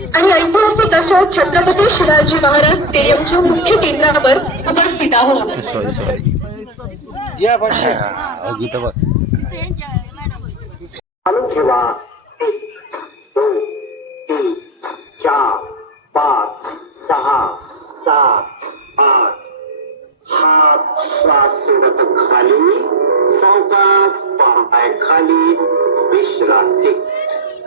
आणि ऐतिहासिक अशा छत्रपती शिवाजी महाराज स्टेडियमच्या मुख्य केंद्रावर उपस्थित आहोत. चालू ठेवा. 1 2 3 4 5 6 7 8. हात श्वास सोडत खाली, सावकाश पाय खाली, विश्रांती.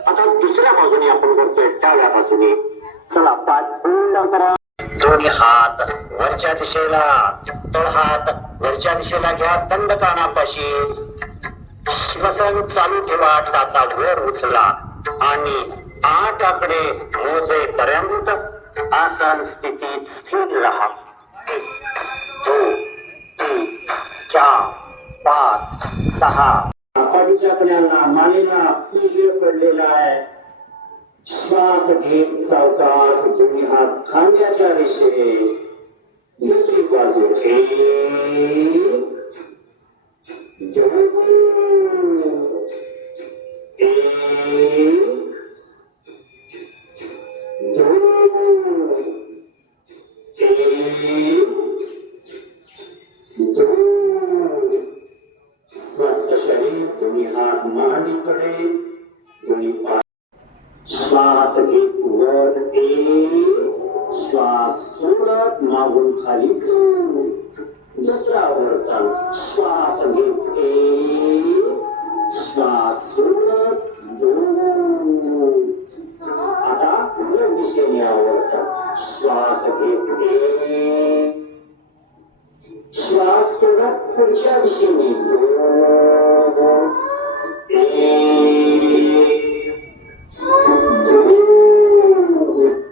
आता दुसऱ्या बाजूने आपण करतोय डाव्या बाजूने. चला पाठ पूर्ण करा. दोन्ही हात वरच्या दिशेला, तळ हात वरच्या दिशेला घ्या, थंड कानापाशी. श्वसन चालू ठेवा. टाचा वर उचला आणि 8 आकडे मोजेपर्यंत आसन स्थितीत स्थिर राहा. 1 2 3 4 5 6. पाठीच्या कण्याला मानेला सूर्य पडलेला आहे. श्वास घेत सावकाश दोन्ही हात खांद्याच्या दिशेने. दुसरी बाजू. 1 2 1 2 1 2. स्वस्थ शरीर. दोन्ही हात मांडीकडे, दोन्ही पाय. श्वास घेत वर 1, श्वास सोडत मागून खाली 2. दुसरा वर्तन. श्वास घेत 1, श्वास सोडत 2. आता उलट दिशेने आवर्तन. श्वास घेत 1, श्वास सोडत पुढच्या दिशेने 2 1 2.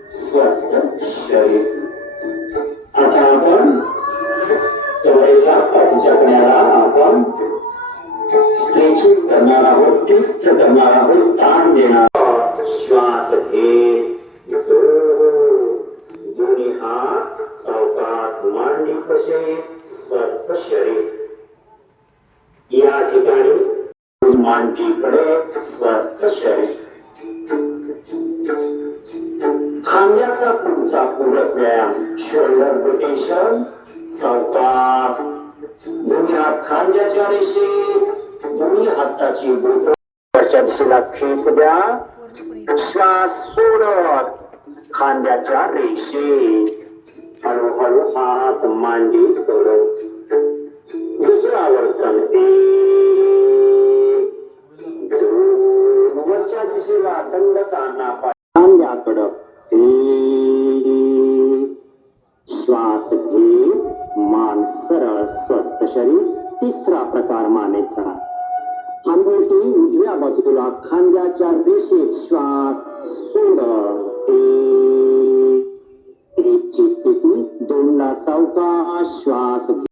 स्वस्थ शरीर. आता आपण डोळ्याला पाठीच्या कण्याला आपण स्ट्रेचिंग करणार आहोत, ट्विस्ट करणार आहोत, ताण देणार. श्वास घे. दोन्ही हात सावकाश मांडी कसे. स्वस्थ शरीर. या ठिकाणी मांडीकडे स्वस्थ शरीर. खांद्याचा पुढचा पूरक व्यायाम. Shoulder rotation. सावकाश दोन्ही हात खांद्याच्या रेषेत, दोन्ही हाताची बोट वरच्या दिशेला खेच द्या. श्वास सोडत खांद्याच्या रेषेत. हळूहळू हात मांडी करू. दुसरं आवर्तन. 1 2. वरच्या दिशेला थंड कानापासून खांद्याकडं. 1. श्वास घे. मान सरळ. स्वस्थ शरीर. तिसरा प्रकार मानेचा. अंगुठी उजव्या बाजूला खांद्याच्या रेषेत. श्वास सोड. 1. 1 ची स्थिती. 2 ला सावकाश श्वास घे.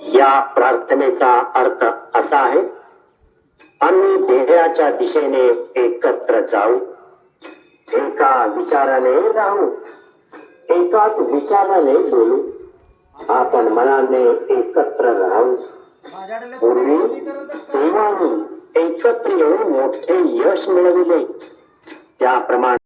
या प्रार्थनेचा अर्थ असा आहे, आम्ही ध्येयाच्या दिशेने एकत्र जाऊ, एका विचाराने राहू, एकाच विचाराने बोलू, आपण मनाने एकत्र राहू. पूर्वी देवाने एकत्र येऊन मोठे यश मिळविले, त्याप्रमाणे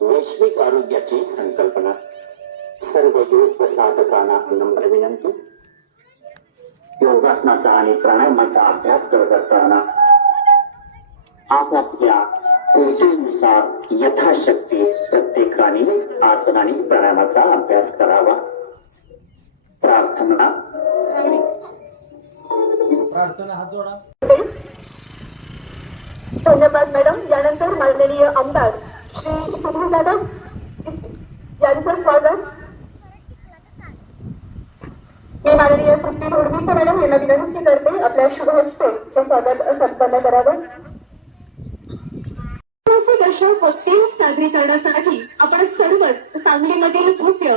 वैश्विक आरोग्याची संकल्पना. सर्व योग साधकांना नम्र विनंती. योगासनाचा आणि प्राणायामाचा अभ्यास करत असताना आपापल्या ऊर्जेनुसार यथाशक्ती प्रत्येकाने आसन आणि प्राणायामाचा अभ्यास करावा. प्रार्थना. हात जोडा. धन्यवाद मॅडम. यानंतर माननीय आमदार श्री सुधीर दादा यांचं स्वागत. मी माननीय तृप्ती धोडविसे मॅडम यांना विनंती करते आपल्या शुभ हस्ते हे स्वागत संपन्न करावं. ऐतिहासिक अशा कोणत्याही सादरीकरणासाठी आपण सर्वच सांगलीमधील भव्य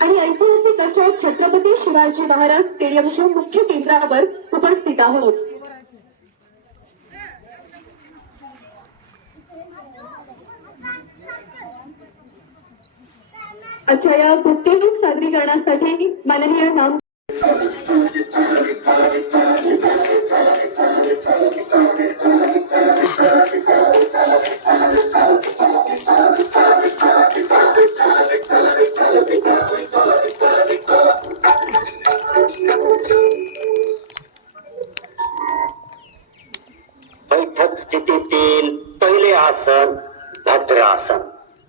आणि ऐतिहासिक अशा छत्रपती शिवाजी महाराज स्टेडियमच्या मुख्य केंद्रावर उपस्थित आहोत. आजच्या या कोणत्याही सादरीकरणासाठी माननीय नाम बैठक स्थितीतील पहिले आसन भद्रासन.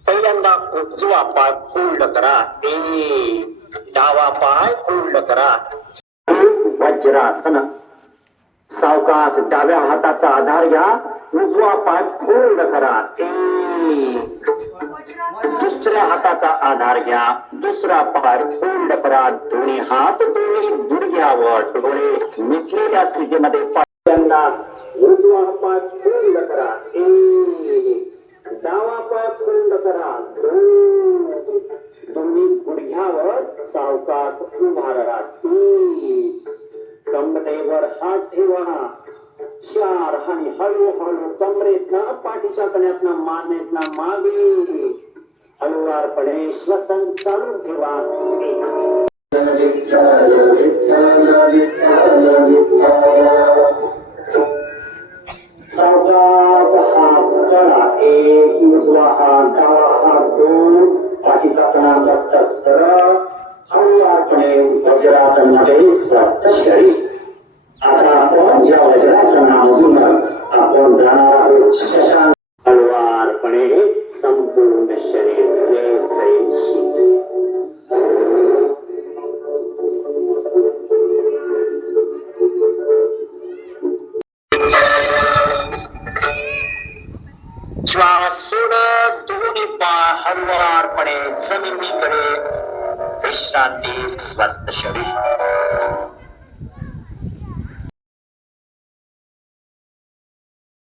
पहिल्यांदा उजवा पाय फोल्ड करा. डावा पाय फोल्ड करा. वज्रासन. सावकाश डाव्या हाताचा आधार घ्या. उजवा पाय फोल्ड करा. दुसऱ्या हाताचा आधार घ्या. दुसरा पाय फोल्ड करा. दोन्ही हात दोन्ही गुडघ्यावर. डोळे मिटलेल्या स्थितीमध्ये पहिल्यांदा उजवा पाय फोल्ड करा. डावा पाय फोल्ड करा. दोन्ही गुडघ्यावर सावकाश उभा राहा. कमरेवर हात ठेवा. 4 आणि हळूहळू कमरेतनं पाठीच्या कण्यातनं मानेतनं मागे हळूवारपणे श्वसन चालू ठेवा. सावकाश हात करा. 1 उजवा हात डावा हात 2 पाठीचा कणा मस्तक सरळ हळूवारपणे वज्रासनामध्ये स्वस्थ शरीर. आता आपण या वज्रासनामधूनच आपण जाणार आहोत शशांक. हळूवारपणे संपूर्ण शरीर निसैशी. श्वास सोडत दोन्ही पाय हळूवारपणे जमिनीकडे. विश्रांती स्वस्थ शरीर.